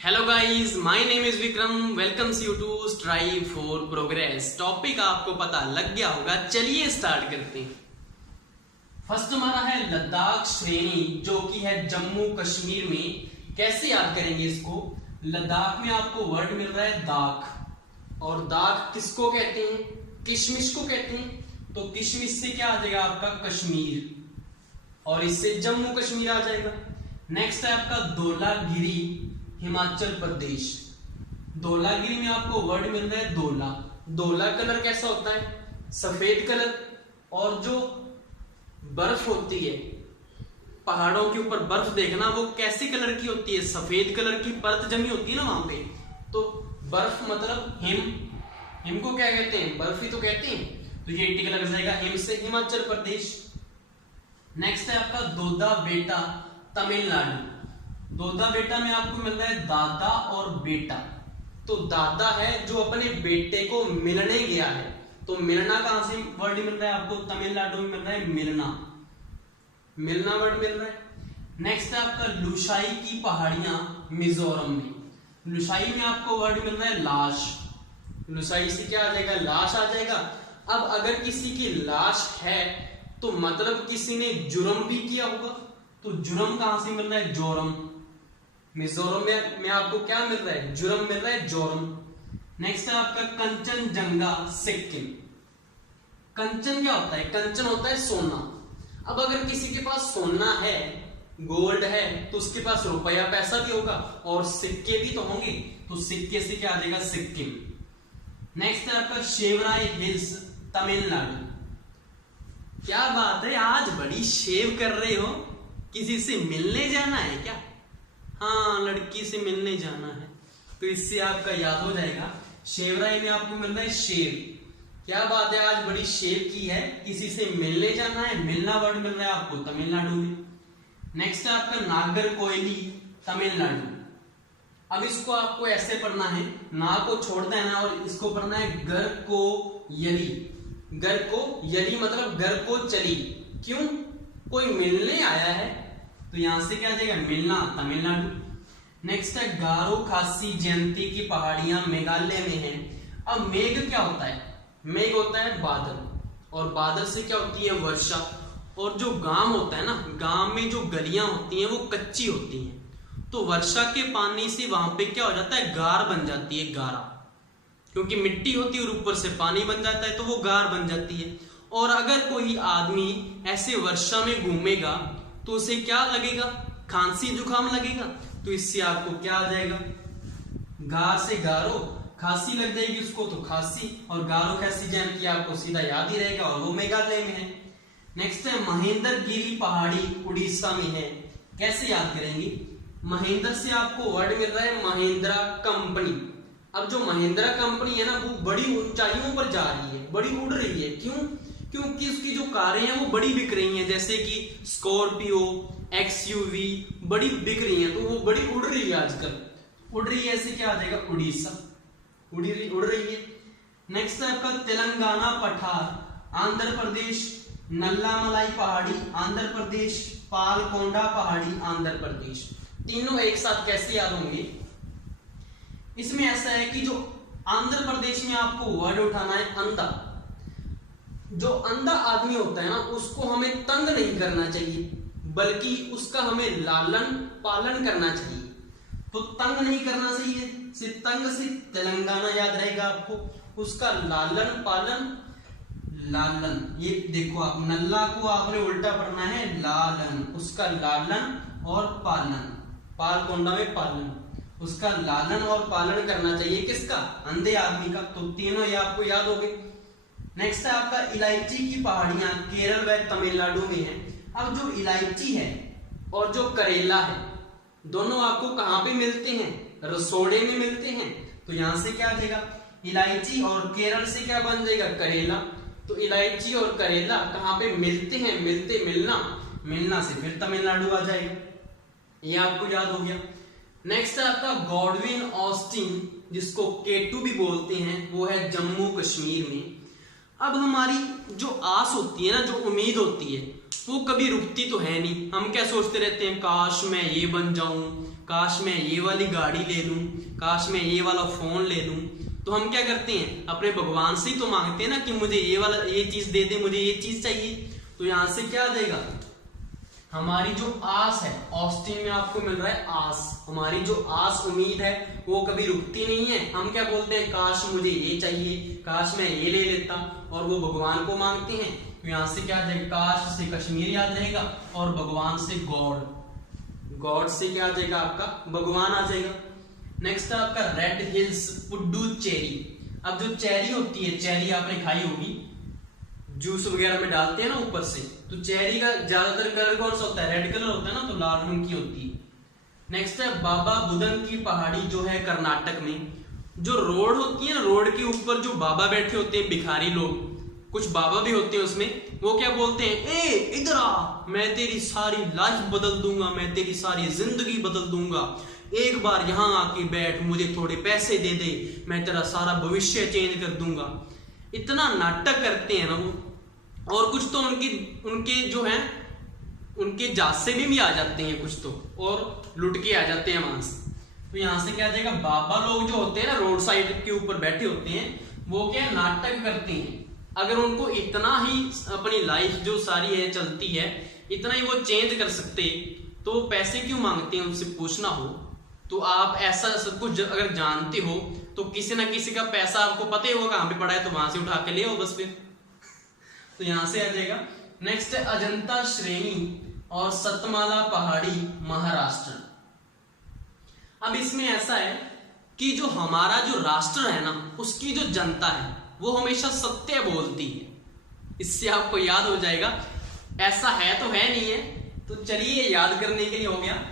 Hello guys, my name is Vikram. Welcomes you to Strive for Progress. Topic आपको पता लग गया होगा, चलिए स्टार्ट करते हैं। फर्स्ट हमारा है लद्दाख श्रेणी, जो कि है जम्मू कश्मीर में। कैसे याद करेंगे इसको? लद्दाख में आपको वर्ड मिल रहा है दाख, और दाख किसको कहते हैं? किशमिश को कहते हैं। तो किशमिश से क्या आ जाएगा आपका? कश्मीर, और इससे जम्मू कश्मीर आ जाएगा। नेक्स्ट है आपका धौलागिरी, हिमाचल प्रदेश। धौलागिरी में आपको वर्ड मिल रहा है धौला। धौला कलर कैसा होता है? सफेद कलर। और जो बर्फ होती है, पहाड़ों के ऊपर बर्फ देखना, वो कैसी कलर की होती है? सफेद कलर की परत जमी होती है ना वहां पे। तो बर्फ मतलब हिम। हिम को क्या कहते हैं? बर्फ ही तो कहते हैं। तो ये टिक लग जाएगा हिम से हिमाचल प्रदेश। नेक्स्ट है आपका दोदा बेटा, तमिलनाडु। दोदा बेटा में आपको मिल रहा है दादा और बेटा। तो दादा है जो अपने बेटे को मिलने गया है। तो मिलना कहां से वर्ड मिल रहा है आपको? तमिलनाडु में मिल रहा है मिलना। मिलना वर्ड मिल रहा है। नेक्स्ट है आपका लुशाई की पहाड़ियां, मिजोरम में। लुशाई में आपको वर्ड मिल रहा है लाश। लुशाई से क्या आ जाएगा? लाश आ जाएगा। अब अगर किसी की लाश है तो मतलब किसी ने जुर्म भी किया होगा। तो जुर्म कहां से मिल रहा है? जोरम। मिजोरम में आपको क्या मिल रहा है? जुर्म मिल रहा है, जोरम। नेक्स्ट है आपका कंचनजंगा, सिक्किम। कंचन क्या होता है? कंचन होता है सोना। अब अगर किसी के पास सोना है, गोल्ड है, तो उसके पास रुपया पैसा भी होगा और सिक्के भी तो होंगे। तो सिक्के से क्या आ जाएगा? सिक्किम। नेक्स्ट है आपका शेवराय हिल्स, तमिलनाडु। क्या बात है, आज बड़ी शेव कर रहे हो। किसी से मिलने जाना है क्या? हाँ, लड़की से मिलने जाना है। तो इससे आपका याद हो जाएगा। शेवराय में आपको मिल रहा है शेव। क्या बात है, आज बड़ी शेव की है। किसी से मिलने जाना है, मिलना वर्ड मिल रहा है आपको तमिलनाडु में। नेक्स्ट है आपका नागरकोइली, तमिलनाडु। अब इसको आपको ऐसे पढ़ना है, ना को छोड़ देना और इसको पढ़ना है गर को यली। गर को यली मतलब घर को चली। क्यों? कोई मिलने आया है, तो यहां से क्या आ जाएगा? मिलना, तमिलनाडु। नेक्स्ट है गारो खासी जयंती की पहाड़ियां, मेघालय में है। अब मेघ क्या होता है? मेघ होता है बादल, और बादल से क्या होती है? वर्षा। और जो गांव होता है ना, गांव में जो गलियां होती हैं वो कच्ची होती हैं। तो वर्षा के पानी से वहां पे क्या हो जाता है? गार बन जाती है, गारा। क्योंकि मिट्टी होती है और ऊपर से पानी बन जाता है, तो वो गार बन जाती है। और अगर कोई आदमी ऐसे वर्षा में घूमेगा तो उसे क्या लगेगा? खांसी जुकाम लगेगा। तो इससे आपको क्या आ जाएगा? गार से गारो, खांसी लग जाएगी उसको तो खांसी, और गारो खासी जयंती आपको सीधा याद ही रहेगा, और वो मेघालय में है। नेक्स्ट है महेंद्रगिरी पहाड़ी, उड़ीसा में है। कैसे याद करेंगे? महेंद्र से आपको वर्ड मिल रहा है महिंद्रा कंपनी। अब जो महिंद्रा कंपनी है ना, वो बड़ी ऊंचाइयों पर जा रही है, बड़ी उड़ रही है। क्यों? क्योंकि उसकी जो कारें हैं वो बड़ी बिक रही हैं, जैसे कि स्कॉर्पियो, एक्सयूवी बड़ी बिक रही हैं। तो वो बड़ी उड़ रही है आजकल। उड़ रही है, ऐसे क्या आ जाएगा? उड़ीसा। उड़ रही है। नेक्स्ट है आपका तेलंगाना पठार, आंध्र प्रदेश नल्लामलाई पहाड़ी, आंध्र प्रदेश पालकोंडा पहाड़ी, आंध्र प्रदेश। तीनों एक साथ कैसे याद होंगे? इसमें ऐसा है कि जो आंध्र प्रदेश में आपको वर्ड उठाना है अंधा। जो अंधा आदमी होता है ना, उसको हमें तंग नहीं करना चाहिए, बल्कि उसका हमें लालन पालन करना चाहिए। तो तंग नहीं करना चाहिए, सिर्फ तंग से तेलंगाना याद रहेगा आपको। उसका लालन पालन, लालन, ये देखो आप, नल्ला को आपने उल्टा पढ़ना है लालन। उसका लालन और पालन, पालकोंडा में पालन, उसका लालन और पालन करना चाहिए। किसका? अंधे आदमी का। तो तीनों ये आपको याद हो गए। नेक्स्ट है आपका इलायची की पहाड़ियां, केरल व तमिलनाडु में है। अब जो इलायची है और जो करेला है, दोनों आपको कहां पे मिलते हैं? रसोड़े में मिलते हैं। तो यहां से क्या आ जाएगा? इलायची, और केरल से क्या बन जाएगा? करेला। तो इलायची और करेला कहां पे मिलते हैं? मिलते, मिलना, मिलना से फिर तमिलनाडु आ जाएगा। ये आपको याद हो गया। नेक्स्ट है आपका गॉडविन ऑस्टिन, जिसको केटू भी बोलते हैं, वो है जम्मू कश्मीर में। अब हमारी जो आस होती है ना, जो उम्मीद होती है, वो कभी रुकती तो है नहीं। हम क्या सोचते रहते हैं? काश मैं ये बन जाऊं, काश मैं ये वाली गाड़ी ले लूं, काश मैं ये वाला फोन ले लूं। तो हम क्या करते हैं, अपने भगवान से ही तो मांगते हैं ना कि मुझे ये वाला ये चीज दे दे, मुझे ये चीज चाहिए। तो यहां से क्या आ जाएगा, हमारी जो आस है, ऑस्टिन में आपको मिल रहा है आस, हमारी जो आस उम्मीद है वो कभी रुकती नहीं है। हम क्या बोलते हैं, काश मुझे ये चाहिए, काश मैं ये ले लेता, और वो भगवान को मांगते हैं। तो यहां से क्या आ जाएगा, काश से कश्मीर याद रहेगा, और भगवान से गॉड, गॉड से क्या आ जाएगा आपका, भगवान आ जाएगा। नेक्स्ट है आपका रेड हिल्स पुडुचेरी। अब जो चेरी होती है, चेरी आपने खाई होगी, जूस वगैरह में डालते हैं ना ऊपर से, तो चेरी का ज्यादातर कलर कौन सा होता है, रेड कलर होता है ना, तो लाल रंग की होती है। नेक्स्ट है बाबा बुदन की पहाड़ी जो है कर्नाटक में। जो रोड होती है ना, रोड के ऊपर जो बाबा बैठे होते हैं, भिखारी लोग, कुछ बाबा भी होते हैं उसमें, वो क्या बोलते हैं, ए इधर आ, मैं तेरी सारी लाइफ बदल दूंगा, मैं तेरी सारी जिंदगी बदल दूंगा, एक बार यहाँ आके बैठ, मुझे थोड़े पैसे दे दे, मैं तेरा सारा भविष्य चेंज कर दूंगा। इतना नाटक करते हैं ना वो। और कुछ तो उनके जो है उनके जासे भी आ जाते हैं कुछ तो, और लुट के आ जाते हैं वहां से। तो यहां से क्या आ जाएगा, बाबा लोग जो होते हैं ना, रोड साइड के ऊपर बैठे होते हैं, वो क्या नाटक करते हैं। अगर उनको इतना ही अपनी लाइफ जो सारी है चलती है, इतना ही वो चेंज कर सकते, तो पैसे क्यों मांगते हैं, उनसे पूछना हो तो। आप ऐसा सब कुछ अगर जानते हो तो किसी ना किसी का पैसा आपको पता ही होगा कहां पे पड़ा है, तो वहां से उठा के ले आओ बस फिर। तो यहां से आ जाएगा। नेक्स्ट है अजंता श्रेणी और सतमाला पहाड़ी महाराष्ट्र। अब इसमें ऐसा है कि जो हमारा जो राष्ट्र है ना, उसकी जो जनता है वो हमेशा सत्य बोलती है। इससे आपको याद हो जाएगा, ऐसा है तो है नहीं है, तो चलिए याद करने के लिए हो गया।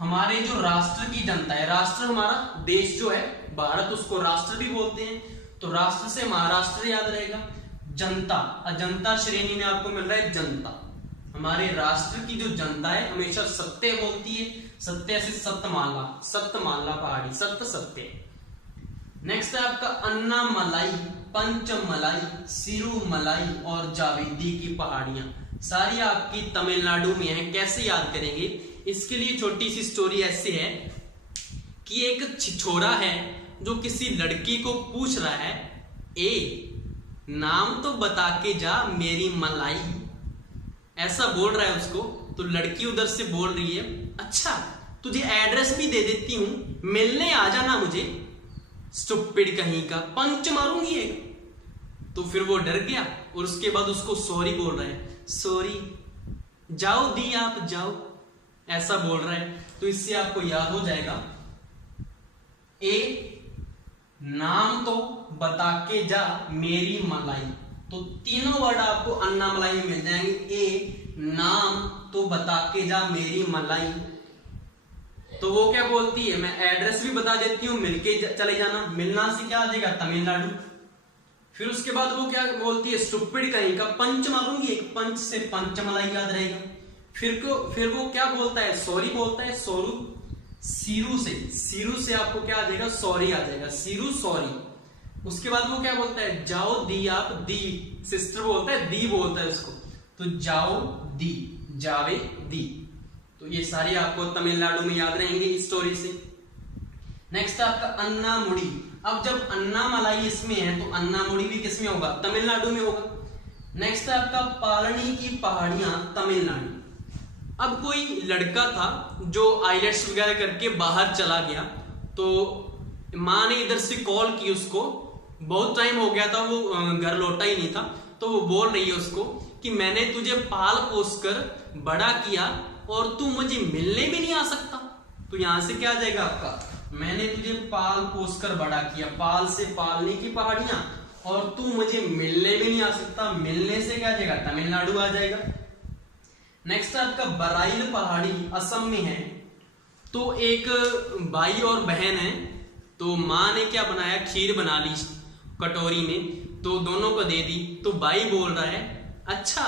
हमारे जो राष्ट्र की जनता है, राष्ट्र हमारा देश जो है भारत, उसको राष्ट्र भी बोलते हैं, तो राष्ट्र से महाराष्ट्र याद रहेगा। जनता, अजंता श्रेणी में आपको मिल रहा है जनता। हमारे राष्ट्र की जो जनता है हमेशा सत्य बोलती है, सत्य से सतमाला, सप्तमाला पहाड़ी, सत्य सत्य। नेक्स्ट है आपका अन्नामलाई, पंचमलाई, सिरुमलाई और जावेदी की पहाड़ियां। सारी आपकी तमिलनाडु में है। कैसे याद करेंगे, इसके लिए छोटी सी स्टोरी ऐसी है कि एक छिछोरा है जो किसी लड़की को पूछ रहा है, ए नाम तो बता के जा मेरी मलाई, ऐसा बोल रहा है उसको। तो लड़की उधर से बोल रही है, अच्छा तुझे एड्रेस भी दे देती हूं, मिलने आ जाना मुझे, स्टुपिड कहीं का, पंच मारूंगी एक। तो फिर वो डर गया और उसके बाद उसको सॉरी बोल रहा है, सॉरी जाओ दी आप जाओ, ऐसा बोल रहा है। तो इससे आपको याद हो जाएगा, ए नाम तो बता के जा मेरी मलाई। तो तीनों वर्ड आपको अन्नामलाई में मिल जाएंगे। ए नाम तो बता के जा मेरी मलाई। तो वो क्या बोलती है, मैं एड्रेस भी बता देती हूँ, मिलके चले जाना। मिलना से क्या आ जाएगा, तमिलनाडु। फिर उसके बाद वो क्या बोलती है, स्टुपिड कहीं का, पंच मारूंगी एक, पंच से पंचमलाई याद रहेगा। फिर वो क्या बोलता है, सॉरी बोलता है, सोरू। सीरू से आपको क्या आ जाएगा, सॉरी आ जाएगा, सीरू सॉरी। उसके बाद वो क्या बोलता है, जाओ दी आप, दी सिस्टर बोलता है, दी बोलता है उसको, तो जाओ दी, जावे दी। तो ये सारी आपको तमिलनाडु में याद रहेंगे इस स्टोरी से। नेक्स्ट आपका अन्ना मुड़ी। अब जब अन्ना मलाई इसमें है तो अन्ना मुड़ी भी किसमें होगा, तमिलनाडु में होगा। नेक्स्ट है आपका पालनी की पहाड़ियां, तमिलनाडु। अब कोई लड़का था जो आईलेट्स वगैरह करके बाहर चला गया, तो माँ ने इधर से कॉल की उसको, बहुत टाइम हो गया था, वो घर लौटा ही नहीं था। तो वो बोल रही है उसको कि मैंने तुझे पाल पोस कर बड़ा किया और तू मुझे मिलने भी नहीं आ सकता। तो यहां से क्या आ जाएगा आपका, मैंने तुझे पाल पोस कर बड़ा किया, पाल से पालने की पहाड़ियां, और तू मुझे मिलने भी नहीं आ सकता। मिलने से क्या आ जाएगा, तमिलनाडु आ जाएगा। नेक्स्ट आपका बराइल पहाड़ी, असम में है। तो एक भाई और बहन है, तो माँ ने क्या बनाया, खीर बना ली कटोरी में, तो दोनों को दे दी। तो भाई बोल रहा है, अच्छा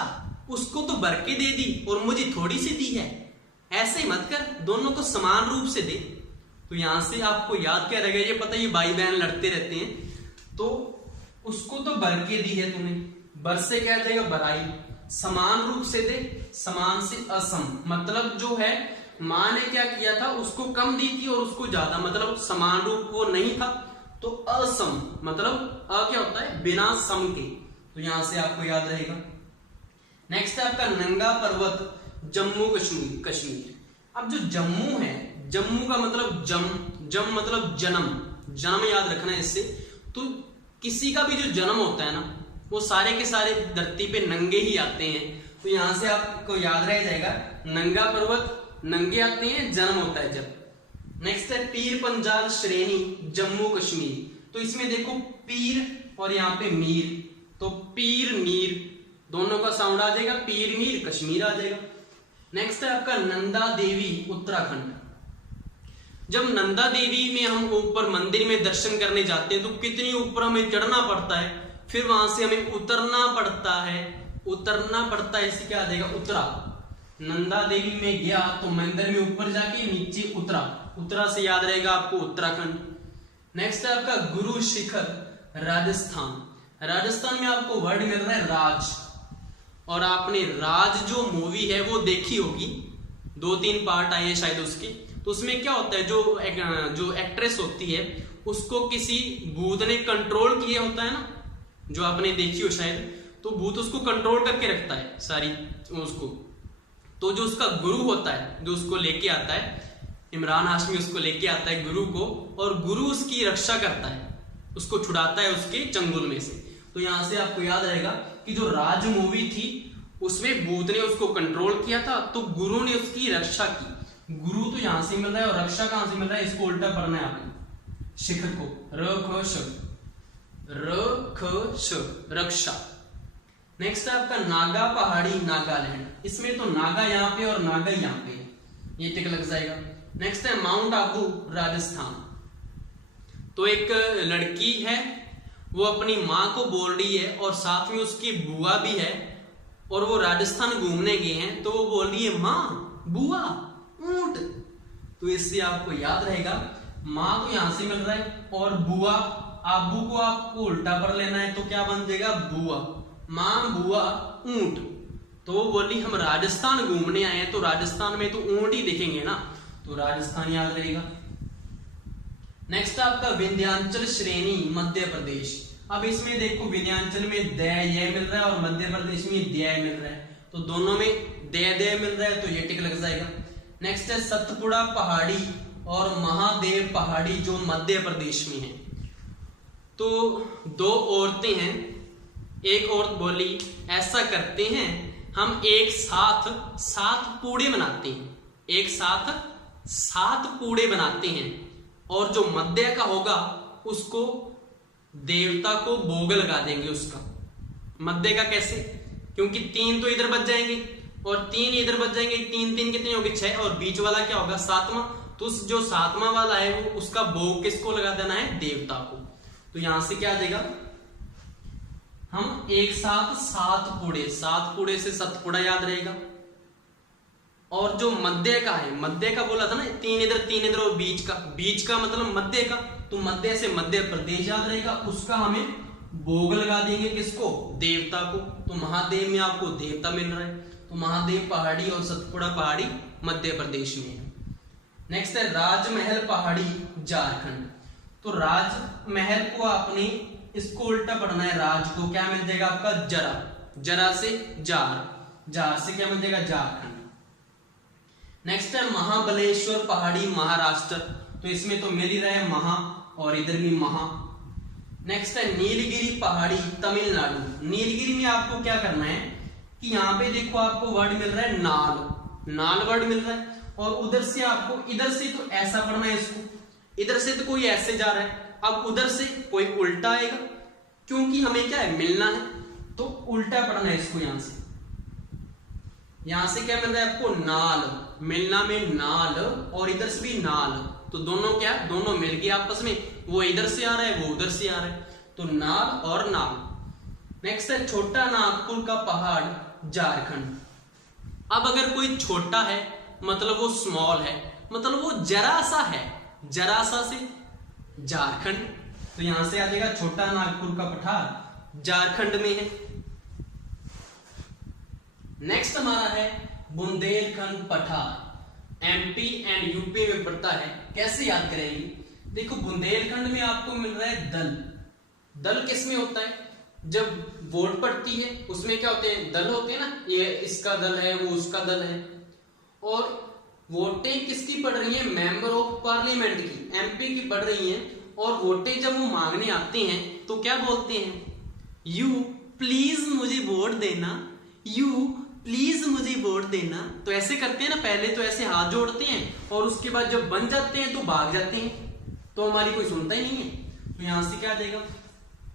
उसको तो भर के दे दी और मुझे थोड़ी सी दी है, ऐसे मत कर, दोनों को समान रूप से दे। तो यहां से आपको याद क्या रहेगा, ये पता, ये भाई बहन लड़ते रहते हैं। तो उसको तो भर के दी है तूने, बर से क्या जाएगा, बराई, समान रूप से दे, समान से असम, मतलब जो है माँ ने क्या किया था, उसको कम दी थी और उसको ज्यादा, मतलब समान रूप वो नहीं था, तो असम, मतलब अ क्या होता है, बिना सम के, तो यहां से आपको याद रहेगा। नेक्स्ट है आपका नंगा पर्वत जम्मू कश्मीर। अब जो जम्मू है, जम्मू का मतलब जम मतलब जन्म याद रखना है इससे। तो किसी का भी जो जन्म होता है ना, वो सारे के सारे धरती पे नंगे ही आते हैं, तो यहां से आपको याद रह जाएगा, नंगा पर्वत नंगे आते हैं, जन्म होता है जब। नेक्स्ट है पीर पंजाल श्रेणी जम्मू कश्मीर। तो इसमें देखो पीर और यहाँ पे मीर, तो पीर मीर दोनों का साउंड आ जाएगा, पीर मीर कश्मीर आ जाएगा। नेक्स्ट है आपका नंदा देवी उत्तराखंड। जब नंदा देवी में हम ऊपर मंदिर में दर्शन करने जाते हैं तो कितनी ऊपर हमें चढ़ना पड़ता है, फिर वहां से हमें उतरना पड़ता है, इससे क्या आ जाएगा, उतरा। नंदा देवी में गया तो मंदिर में ऊपर जाके नीचे उतरा से याद रहेगा आपको उत्तराखंड। नेक्स्ट है आपका गुरु शिखर राजस्थान में आपको वर्ड मिल रहा है राज, और आपने राज जो मूवी है वो देखी होगी, 2-3 पार्ट आए हैं शायद उसके। तो उसमें क्या होता है, जो एक्ट्रेस होती है उसको किसी भूत ने कंट्रोल किया होता है ना, जो आपने देखी हो शायद, तो भूत उसको कंट्रोल करके रखता है सारी उसको। तो जो उसका गुरु होता है, जो उसको लेके आता है, इमरान हाशमी उसको लेके आता है गुरु को, और गुरु उसकी रक्षा करता है, उसको छुड़ाता है उसके चंगुल में से। तो यहां से आपको याद रहेगा कि जो राज मूवी थी उसमें भूत ने उसको कंट्रोल किया था, तो गुरु ने उसकी रक्षा की। गुरु तो यहां से मिल रहा है और रक्षा कहां से मिल रहा है, इसको उल्टा पढ़ना है आपको, शिखर को रक्षा। नेक्स्ट है आपका नागा पहाड़ी नागालैंड। इसमें तो नागा यहाँ पे और नागा यहाँ पे, ये टिक लग जाएगा। नेक्स्ट है माउंट आबू राजस्थान। तो एक लड़की है, वो अपनी माँ को बोल रही है और साथ में उसकी बुआ भी है, और वो राजस्थान घूमने गए हैं, तो वो बोल रही है माँ बुआ ऊंट। तो इससे आपको याद रहेगा, माँ तो यहां से मिल रहा है और बुआ, आबू को आपको उल्टा पर लेना है, तो क्या बन जाएगा, बुआ। माँ बुआ ऊंट। तो वो बोली हम राजस्थान घूमने आए हैं, तो राजस्थान में तो ऊंट ही दिखेंगे ना, तो राजस्थान याद रहेगा। नेक्स्ट आपका विंध्याचल श्रेणी मध्य प्रदेश। अब इसमें देखो विंध्याचल में द ये मिल रहा है और मध्य प्रदेश में दय मिल रहा है, तो दोनों में दय मिल रहा है, तो ये टिक लग जाएगा। नेक्स्ट है सतपुड़ा पहाड़ी और महादेव पहाड़ी, जो मध्य प्रदेश में है। तो 2 औरतें हैं, एक औरत बोली ऐसा करते हैं हम एक साथ 7 पूड़े बनाते हैं, एक साथ 7 पूड़े बनाते हैं, और जो मध्य का होगा उसको देवता को भोग लगा देंगे उसका। मध्य का कैसे, क्योंकि 3 तो इधर बच जाएंगे और 3 इधर बच जाएंगे, 3 कितने होंगे 6, और बीच वाला क्या होगा 7वां, तो जो 7वां वाला है वो उसका भोग किसको लगा देना है, देवता को। तो यहां से क्या आ जाएगा, हम एक साथ 7 पूड़े से सतपुड़ा याद रहेगा। और जो मध्य का है, मध्य का बोला था ना, 3 इधर और बीच का मतलब मध्य का, तो मध्य से मध्य प्रदेश याद रहेगा, उसका हमें भोग लगा देंगे किसको, देवता को। तो महादेव में आपको देवता मिल रहा है, तो महादेव पहाड़ी और सतपुड़ा पहाड़ी मध्य प्रदेश में है। नेक्स्ट है राजमहल पहाड़ी झारखंड। तो राजमहल को आपने इसको उल्टा पढ़ना है, राज को क्या मिल जाएगा आपका, जरा से जार से क्या मिल जाएगा, झारखंड। नेक्स्ट है महाबलेश्वर पहाड़ी महाराष्ट्र। तो इसमें तो मिल ही रहा है महा, और इधर भी महा। नेक्स्ट है नीलगिरी पहाड़ी तमिलनाडु। नीलगिरी में आपको क्या करना है कि यहाँ पे देखो आपको वर्ड मिल रहा है नाल वर्ड मिल रहा है, और उधर से आपको, इधर से तो ऐसा पढ़ना है इसको, इधर से तो कोई ऐसे जा रहा है, अब उधर से कोई उल्टा आएगा, क्योंकि हमें क्या है, मिलना है, तो उल्टा पढ़ना है इसको। यहां से क्या मिल रहा है आपको, नाल, मिलना में नाल, और इधर से भी नाल, तो दोनों क्या, दोनों मिल गए आपस में, वो इधर से आ रहा है वो उधर से आ रहा है, तो नाल और नाल। नेक्स्ट है छोटा नागपुर का पहाड़ झारखंड। अब अगर कोई छोटा है मतलब वो स्मॉल है, मतलब वो जरा सा से झारखंड, तो यहां से आ जाएगा छोटा नागपुर का पठार झारखंड में है। नेक्स्ट हमारा है बुंदेलखंड पठार। एमपी एंड यूपी में पड़ता है, कैसे याद करेंगे? देखो बुंदेलखंड में आपको मिल रहा है दल। दल किस में होता है? जब वोट पड़ती है उसमें क्या होते हैं? दल होते हैं ना, ये इसका दल है, वो उसका दल है। और वोटें किसकी पड़ रही हैं? मेंबर ऑफ पार्लियामेंट की, एमपी की पड़ रही हैं। और वोटें जब वो मांगने आते हैं तो क्या बोलते हैं? यू प्लीज मुझे वोट देना, यू प्लीज मुझे वोट देना। तो ऐसे करते हैं ना, पहले तो ऐसे हाथ जोड़ते हैं और उसके बाद जब बन जाते हैं तो भाग जाते हैं, तो हमारी कोई सुनता ही नहीं है। तो यहां से क्या देगा?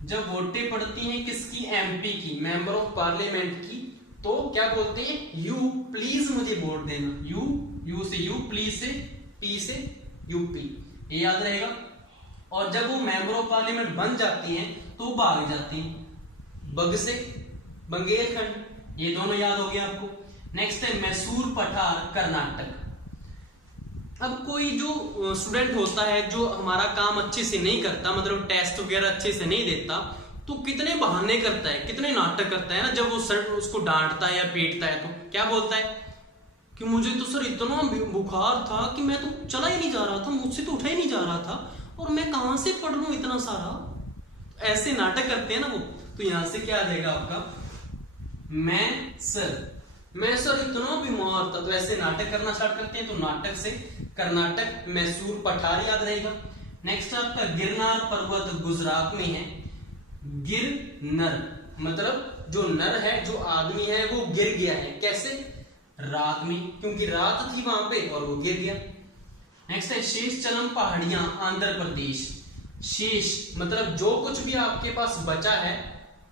जब वोटें पड़ती हैं किसकी? एमपी की, मेंबर ऑफ पार्लियामेंट की, तो क्या बोलते हैं? यू प्लीज मुझे वोट देना। यू से यू, प्लीज से पी से यूपी, ये याद रहेगा। और जब वो मेंबर ऑफ पार्लियामेंट बन जाती हैं तो भाग जाती हैं। बग से बंगेलखंड, ये दोनों याद हो गया आपको। नेक्स्ट है मैसूर पठार, कर्नाटक। अब कोई जो स्टूडेंट होता है जो हमारा काम अच्छे से नहीं करता, मतलब टेस्ट वगैरह अच्छे से नहीं देता, तो कितने बहाने करता है, कितने नाटक करता है ना। जब वो सर उसको डांटता है या पीटता है तो क्या बोलता है कि मुझे तो सर इतना बुखार था कि मैं तो चला ही नहीं जा रहा था, मुझसे तो उठा ही नहीं जा रहा था, और मैं कहां से पढ़ लूं इतना सारा। ऐसे नाटक करते हैं ना वो। तो यहां से क्या आ जाएगा आपका? मैं सर इतना बीमार था, तो ऐसे नाटक करना स्टार्ट करते हैं। तो नाटक से कर्नाटक, मैसूर पठार याद रहेगा। नेक्स्ट आपका गिरनार पर्वत, गुजरात में है। गिर नर, मतलब जो नर है, जो आदमी है, वो गिर गया है। कैसे? रात में, क्योंकि रात थी वहां पे और वो गिर गया। नेक्स्ट है शेषचलम पहाड़ियां, आंध्र प्रदेश। शेष मतलब जो कुछ भी आपके पास बचा है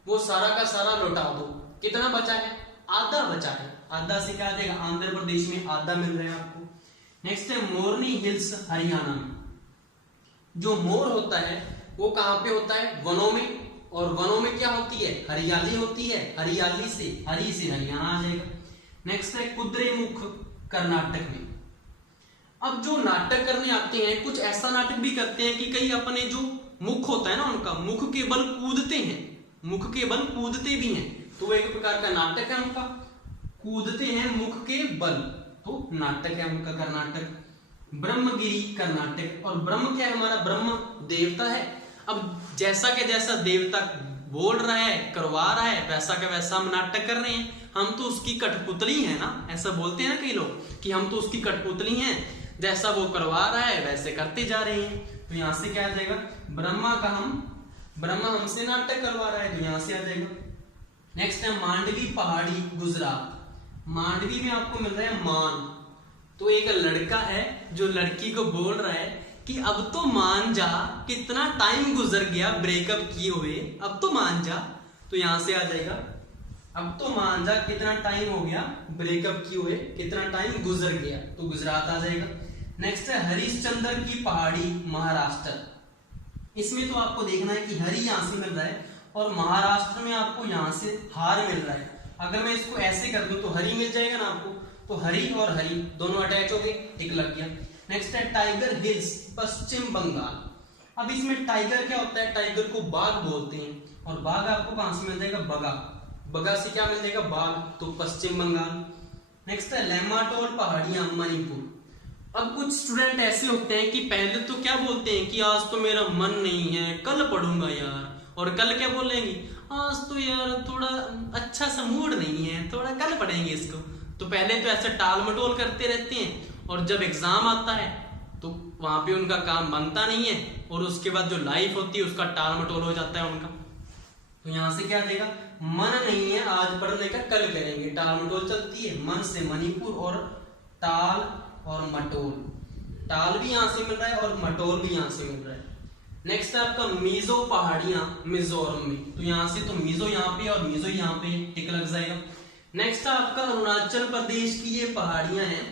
वो सारा का सारा लौटा दो। कितना बचा है? आधा बचा है। आधा से क्या आ जाएगा? आंध्र प्रदेश में आधा मिल रहा है आपको। नेक्स्ट है मोरनी हिल्स, हरियाणा में। जो मोर होता है वो कहां पे होता है? वनों में। और वनों में क्या होती है? हरियाली होती है। हरियाली से, हरी से हरियाणा आ जाएगा। नेक्स्ट है कुद्रेमुख, कर्नाटक में। अब जो नाटक करने आते हैं, कुछ ऐसा नाटक भी करते हैं कि कई अपने जो मुख होता है ना उनका, मुख के बल कूदते हैं, मुख के बल कूदते भी हैं, तो एक प्रकार का नाटक है उनका। कूदते हैं मुख के बल, तो नाटक है उनका कर्नाटक। ब्रह्मगिरी, कर्नाटक। और ब्रह्म क्या है? हमारा ब्रह्म देवता है। अब जैसा के जैसा देवता बोल रहा है, करवा रहा है, वैसा का वैसा हम नाटक कर रहे हैं। हम तो उसकी कठपुतली है ना, ऐसा बोलते हैं ना कई लोग कि हम तो उसकी कठपुतली हैं, जैसा वो करवा रहा है वैसे करते जा रहे हैं। तो यहां से क्या आ जाएगा? ब्रह्मा हमसे नाटक करवा रहा है, तो यहां से आ जाएगा। नेक्स्ट है मांडवी पहाड़ी, गुजरात। मांडवी में आपको मिल रहा है मान। तो एक लड़का है जो लड़की को बोल रहा है कि अब तो मान जा, कितना टाइम गुजर गया ब्रेकअप किए हुए, अब तो मान जा। तो यहां से आ जाएगा अब तो मान जा, कितना टाइम हो गया ब्रेकअप किए हुए, कितना टाइम गुजर गया, तो गुजरात आ जाएगा। नेक्स्ट है हरिश्चंद्र की पहाड़ी, महाराष्ट्र। इसमें तो आपको देखना है कि हरि यहां से मिल रहा है और महाराष्ट्र में आपको यहां से हार मिल रहा है। अगर मैं इसको ऐसे कर दूं तो हरि मिल जाएगा ना आपको, तो हरि और हरि दोनों अटैच हो गए, टिक लग गया। नेक्स्ट है टाइगर हिल्स, पश्चिम बंगाल। अब इसमें टाइगर क्या होता है? टाइगर को बाघ बोलते हैं, और बाघ आपको कहां से मिल जाएगा? बगा। बगा से क्या मिल जाएगा? बाघ, तो पश्चिम बंगाल। नेक्स्ट है लेमाटोल पहाड़ियां, मणिपुर। अब कुछ स्टूडेंट ऐसे होते हैं कि पहले तो क्या बोलते हैं कि आज तो मेरा मन नहीं है, कल पढ़ूंगा यार, और कल क्या बोलेंगे? आज तो यार थोड़ा अच्छा सा मूड नहीं है, थोड़ा कल पढ़ेंगे इसको। तो पहले तो ऐसे टाल मटोल करते रहते हैं, और जब एग्जाम आता है तो वहां पे उनका काम बनता नहीं है, और उसके बाद जो लाइफ होती है उसका टाल मटोल हो जाता है उनका। तो यहां से क्या देगा? मन नहीं है आज पढ़ने का, कल करेंगे, टाल मटोल चलती है। मन से मणिपुर, और टाल और मटोल, टाल भी यहां से मिल रहा है और मटोल भी यहां से मिल रहा है। नेक्स्ट है आपका मिजो पहाड़ियां, मिजोरम में। तो यहां से तो मिजो यहां पे और मिजो यहां पे, टिक लग जाएगा। नेक्स्ट है आपका अरुणाचल प्रदेश की ये पहाड़ियां हैं,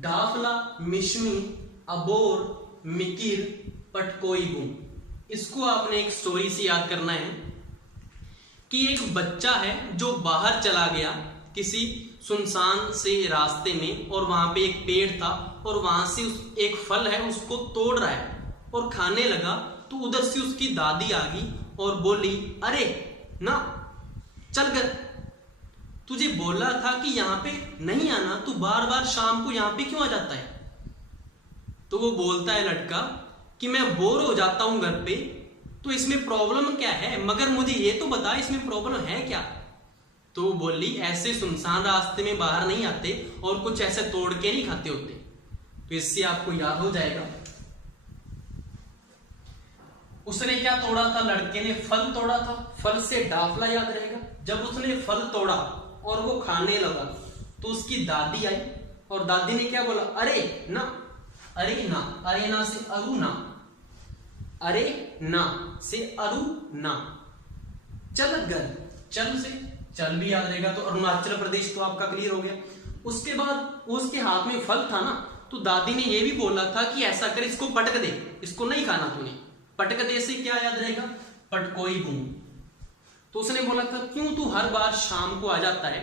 डाफला, मिशमी, अबोर, मिकिर, पटकोईगुम। इसको आपने एक स्टोरी से याद करना है कि एक बच्चा है जो बाहर चला गया किसी सुनसान से रास्ते में, और वहां पे एक पेड़ था, और वहां से एक फल है उसको तोड़ रहा है और खाने लगा। तो उधर से उसकी दादी आ गई और बोली, अरे ना चल कर, तुझे बोला था कि यहाँ पे नहीं आना, तू बार बार शाम को यहाँ पे क्यों आ जाता है? तो वो बोलता है लड़का कि मैं बोर हो जाता हूं घर पे, तो इसमें प्रॉब्लम क्या है, मगर मुझे ये तो बता इसमें प्रॉब्लम है क्या। तो वो बोली ऐसे सुनसान रास्ते में बाहर नहीं आते और कुछ ऐसे तोड़ के नहीं खाते होते। तो इससे आपको याद हो जाएगा उसने क्या तोड़ा था, लड़के ने फल तोड़ा था। फल से डाफला याद रहेगा। जब उसने फल तोड़ा और वो खाने लगा तो उसकी दादी आई और दादी ने क्या बोला, अरे ना, अरे ना, अरे ना से अरु ना, अरे ना से अरु ना, चल घर, चल से चल भी याद रहेगा। तो अरुणाचल प्रदेश तो आपका क्लियर हो गया। उसके बाद उसके हाथ में फल था ना, तो दादी ने ये भी बोला था कि ऐसा कर, इसको पटक दे, इसको नहीं खाना तूने। पटक दे से क्या याद रहेगा, पटकोई बूंद। तो उसने बोला था क्यों तू हर बार शाम को आ जाता है।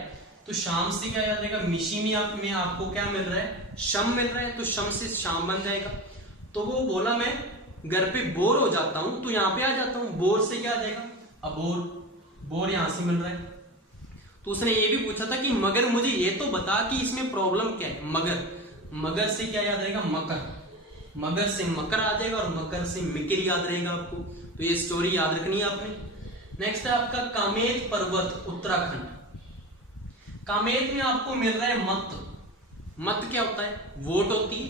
तो शाम से क्या याद रहेगा, मिशी में आपको क्या मिल रहा है, शम मिल रहा है, तो शम से शाम बन जाएगा। तो वो बोला मैं घर पे बोर हो जाता हूं तो यहाँ पे आ जाता हूं। बोर से क्या आ जाएगा, अबोर, बोर यहां से मिल रहा है। तो उसने ये भी पूछा था कि मगर मुझे ये तो बता कि इसमें प्रॉब्लम क्या है। मगर, मगर से क्या याद रहेगा, मकर, मगर से मकर आ जाएगा और मकर से मिकिर याद रहेगा आपको। तो ये स्टोरी याद रखनी है आपने। नेक्स्ट है आपका कामेत पर्वत, उत्तराखंड। कामेत में आपको मिल रहा है मत। मत क्या होता है, वोट होती है,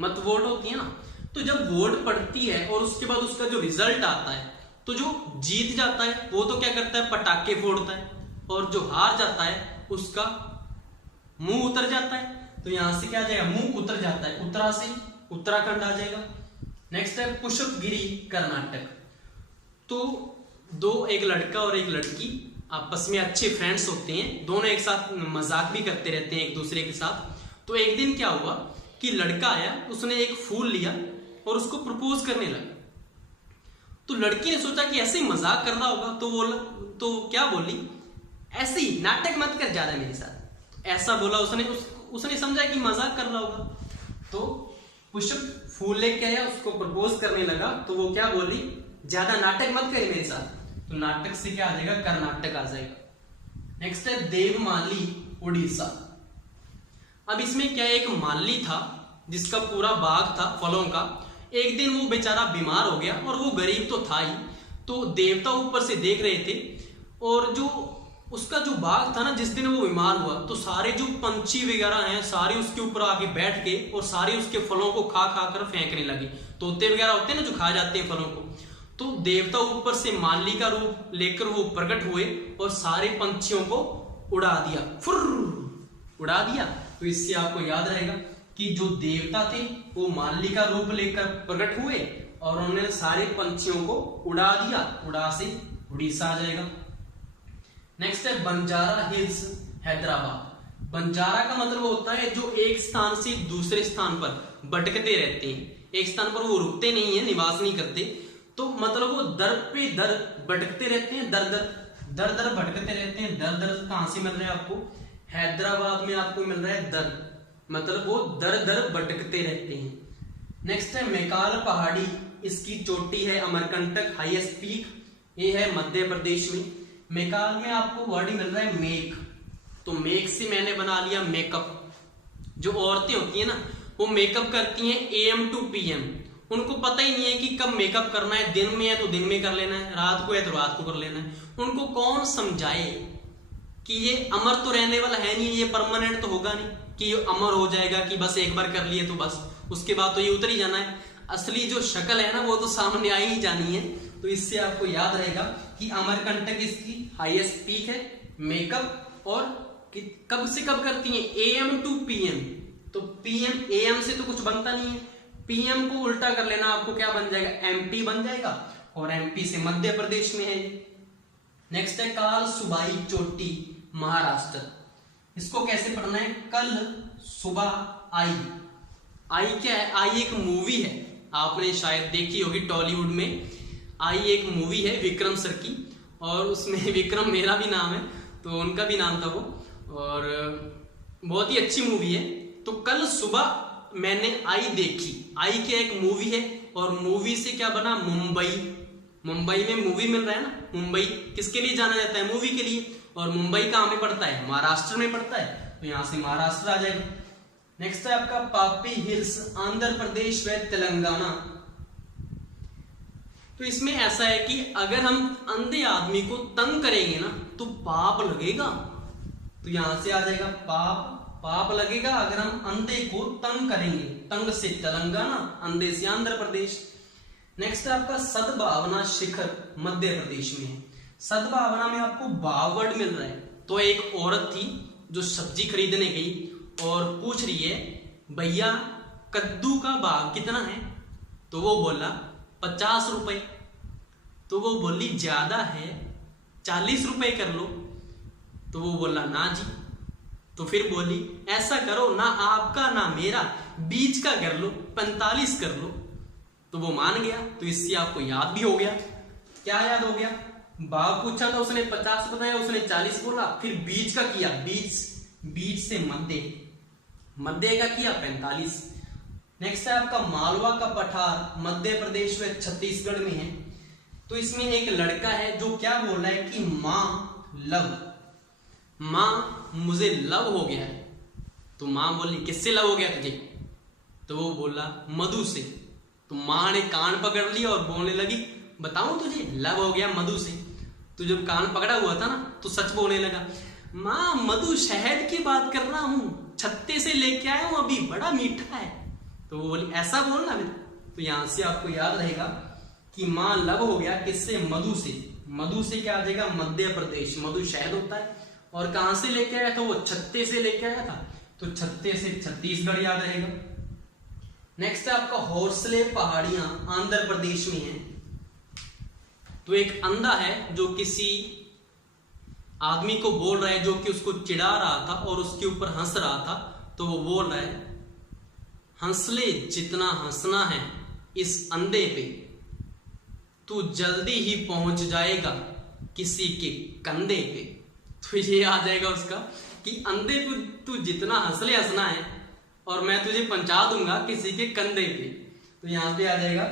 मत वोट होती है ना। तो जब वोट पड़ती है और उसके बाद उसका जो रिजल्ट आता है, तो जो जीत जाता है वो तो क्या करता है, पटाखे फोड़ता है, और जो हार जाता है उसका मुंह उतर जाता है। तो यहां से क्या आ जाएगा, मुंह उतर जाता है, उत्तरा से उत्तराखंड आ जाएगा। नेक्स्ट है पुष्पगिरी, कर्नाटक। तो एक लड़का और एक लड़की आपस में अच्छे फ्रेंड्स होते हैं, दोनों एक साथ मजाक भी करते रहते हैं एक दूसरे के साथ। तो एक दिन क्या हुआ कि लड़का आया, उसने एक फूल लिया और उसको प्रपोज करने लगा। तो लड़की ने सोचा कि ऐसे ही मजाक कर रहा होगा, तो क्या बोली, ऐसे ही नाटक मत कर ज्यादा मेरे साथ, ऐसा बोला उसने। उसने समझा कि मजाक कर रहा होगा, तो पुष्प फूल लेके आया, उसको प्रपोज करने लगा। तो वो क्या बोली, ज्यादा नाटक मत करे मेरे साथ। तो नाटक से क्या आ जाएगा, कर्नाटक आ जाएगा। नेक्स्ट है देवमाली, उड़ीसा। अब इसमें क्या, एक माली था जिसका पूरा बाग था फलों का। एक दिन वो बेचारा बीमार हो गया और वो गरीब तो था ही, तो देवता ऊपर से देख रहे थे, और जो उसका जो बाग था ना, जिस दिन वो बीमार हुआ तो सारे जो पंछी वगैरह हैं सारे उसके ऊपर आके बैठ के और सारे उसके फलों को खा खा कर फेंकने लगे। तोते वगैरह होते हैं ना जो खा जाते हैं फलों को। तो देवता ऊपर से माली का रूप लेकर वो प्रकट हुए और सारे पंछियों को उड़ा दिया, फुर्र उड़ा दिया। तो इससे आपको याद रहेगा कि जो देवता थे वो माली का रूप लेकर प्रकट हुए और उन्होंने सारे पंछियों को उड़ा दिया। उड़ा से उड़ीसा आ जाएगा। नेक्स्ट है बंजारा हिल्स, हैदराबाद। बंजारा का मतलब होता है जो एक स्थान से दूसरे स्थान पर भटकते रहते हैं, एक स्थान पर वो रुकते नहीं है, निवास नहीं करते। तो मतलब वो दर पे दर भटकते रहते हैं, दर दर भटकते रहते हैं। दर दर कहां से मिल रहा है आपको, हैदराबाद में आपको मिल रहा है दर, मतलब वो दर दर भटकते रहते हैं। नेक्स्ट है मैकाल पहाड़ी, इसकी चोटी है अमरकंटक, हाईएस्ट पीक, ये है मध्य प्रदेश में। मैकाल में आपको वर्ड मिल रहा है मेक, तो मेक से मैंने बना लिया मेकअप। जो औरतें होती है ना वो मेकअप करती हैं AM to PM, उनको पता ही नहीं है कि कब मेकअप करना है, दिन में है तो दिन में कर लेना है, रात को है तो रात को कर लेना है। उनको कौन समझाए कि ये अमर तो रहने वाला है नहीं, ये परमानेंट तो होगा नहीं कि ये अमर हो जाएगा कि बस एक बार कर लिए तो बस उसके बाद तो ये उतर ही जाना है। असली जो शक्ल है ना वो तो सामने आ ही जानी है। तो इससे आपको याद रहेगा कि अमरकंटक इसकी हाईएस्ट पीक है, मेकअप, और कब से कब करती है, AM to PM। तो PM AM से तो कुछ बनता नहीं है, PM को उल्टा कर लेना, आपको क्या बन जाएगा, MP बन जाएगा, और MP से मध्य प्रदेश में है। नेक्स्ट है काल सुबाई चोटी, महाराष्ट्र। इसको कैसे पढ़ना है, कल सुबह आई। आई क्या है, आई एक मूवी है, आपने शायद देखी होगी टॉलीवुड में। आई एक मूवी है विक्रम सर की, और उसमें विक्रम मेरा भी नाम है तो उनका भी नाम था वो, और बहुत ही अच्छी मूवी है। तो कल सुबह मैंने आई देखी, आई क्या एक मूवी है, और मूवी से क्या बना, मुंबई। मुंबई में मूवी मिल रहा है ना, मुंबई किसके लिए जाना जाता है, मूवी के लिए, और मुंबई कहाँ में पड़ता है, महाराष्ट्र में पड़ता है, तो यहां से महाराष्ट्र आ जाएगा। नेक्स्ट है आपका पापी हिल्स, आंध्र प्रदेश व तेलंगाना। तो इसमें ऐसा है कि अगर हम अंधे आदमी को तंग करेंगे ना तो पाप लगेगा। तो यहां से आ जाएगा पाप लगेगा अगर हम अंधे को तंग करेंगे। तंग से तेलंगाना, अंधे से आंध्र प्रदेश। नेक्स्ट है आपका सद्भावना शिखर, मध्य प्रदेश में है। सद्भावना में आपको बावर्ड मिल रहा है। तो एक औरत थी जो सब्जी खरीदने गई और पूछ रही है भैया कद्दू का भाव कितना है? तो वो बोला 50 रुपए। तो वो बोली ज्यादा है, 40 रुपए कर लो। तो वो बोला ना जी। तो फिर बोली ऐसा करो ना आपका ना मेरा, बीच का कर लो, 45 कर लो। तो वो मान गया। तो इससे आपको याद भी हो गया। क्या याद हो गया? भाव पूछा था उसने 50 बताया, उसने 40 बोला, फिर बीच का किया, बीच से मध्य का किया 45। नेक्स्ट है आपका मालवा का पठार, मध्य प्रदेश व छत्तीसगढ़ में है। तो इसमें एक लड़का है जो क्या बोल रहा है कि माँ मुझे लव हो गया है। तो माँ बोली किससे लव हो गया तुझे? तो वो बोला मधु से। तो माँ ने कान पकड़ लिया और बोलने लगी बताऊं तुझे लव हो गया मधु से। तो जब कान पकड़ा हुआ था ना तो सच बोलने लगा, माँ मधु शहद की बात कर रहा हूँ, छत्ते से लेके आया हूं अभी, बड़ा मीठा है। तो वो बोली ऐसा बोलना बेटा। तो यहां से आपको याद रहेगा कि माँ लव हो गया किससे? मधु से। मधु से क्या आ जाएगा? मध्य प्रदेश। मधु शहद होता है। और कहां से लेके आया था? वो छत्ते से लेके आया था। तो छत्ते से छत्तीसगढ़ याद रहेगा। नेक्स्ट है आपका हौसले पहाड़ियां, आंध्र प्रदेश में है। तो एक अंधा है जो किसी आदमी को बोल रहा है जो कि उसको चिढ़ा रहा था और उसके ऊपर हंस रहा था। तो वो बोल रहा है हंस ले जितना हंसना है इस अंधे पे, तू जल्दी ही पहुंच जाएगा किसी के कंधे पे। तो ये आ जाएगा उसका कि अंधे पे तू जितना हंस ले हंसना है और मैं तुझे पहुंचा दूंगा किसी के कंधे पे। तो यहां पे आ जाएगा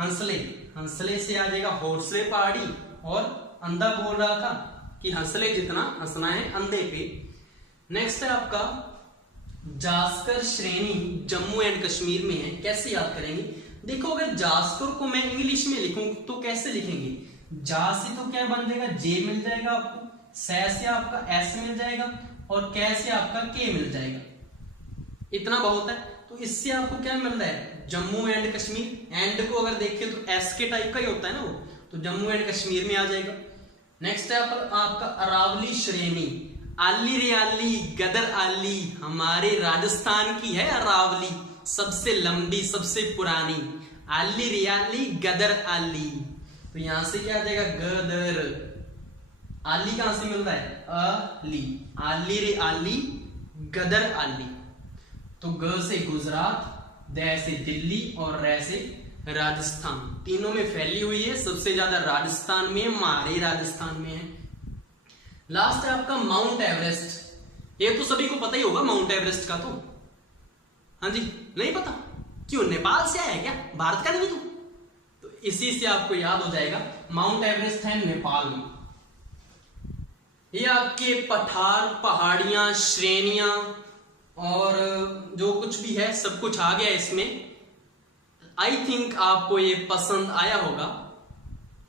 हंसले से आ जाएगा हौसले पहाड़ी। और अंधा बोल रहा था कि हंसले जितना हंसना है अंधे पे। नेक्स्ट है आपका जास्कर श्रेणी, जम्मू एंड कश्मीर में है। कैसे याद करेंगे? देखो अगर जास्कर को मैं इंग्लिश में लिखूं तो कैसे लिखेंगे? जा से तो क्या बन जाएगा? जे मिल जाएगा आपको, से आपका एस मिल जाएगा और कै से आपका के मिल जाएगा। इतना बहुत है। तो इससे आपको क्या मिल रहा है? जम्मू एंड कश्मीर। एंड को अगर देखें तो एस के टाइप का ही होता है ना वो, तो जम्मू एंड कश्मीर में आ जाएगा। नेक्स्ट है आपका अरावली श्रेणी, आली रे आली गदर आली, हमारे राजस्थान की है अरावली, सबसे लंबी सबसे पुरानी, आली रे आली गदर आली। तो यहां से क्या आ जाएगा? गदर। आली कहां से मिल रहा है? अली, आली रे आली गदर आली। तो ग से गुजरात, द से दिल्ली और रे से राजस्थान, तीनों में फैली हुई है। सबसे ज्यादा राजस्थान में, हमारे राजस्थान में है। लास्ट है आपका माउंट एवरेस्ट। ये तो सभी को पता ही होगा माउंट एवरेस्ट का। तो हाँ जी, नहीं पता? क्यों, नेपाल से आया क्या? भारत का नहीं? तो इसी से आपको याद हो जाएगा माउंट एवरेस्ट है नेपाल में। ये आपके पठार, पहाड़ियां, श्रेणियां और जो कुछ भी है सब कुछ आ गया इसमें। आई थिंक आपको ये पसंद आया होगा।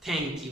Thank you.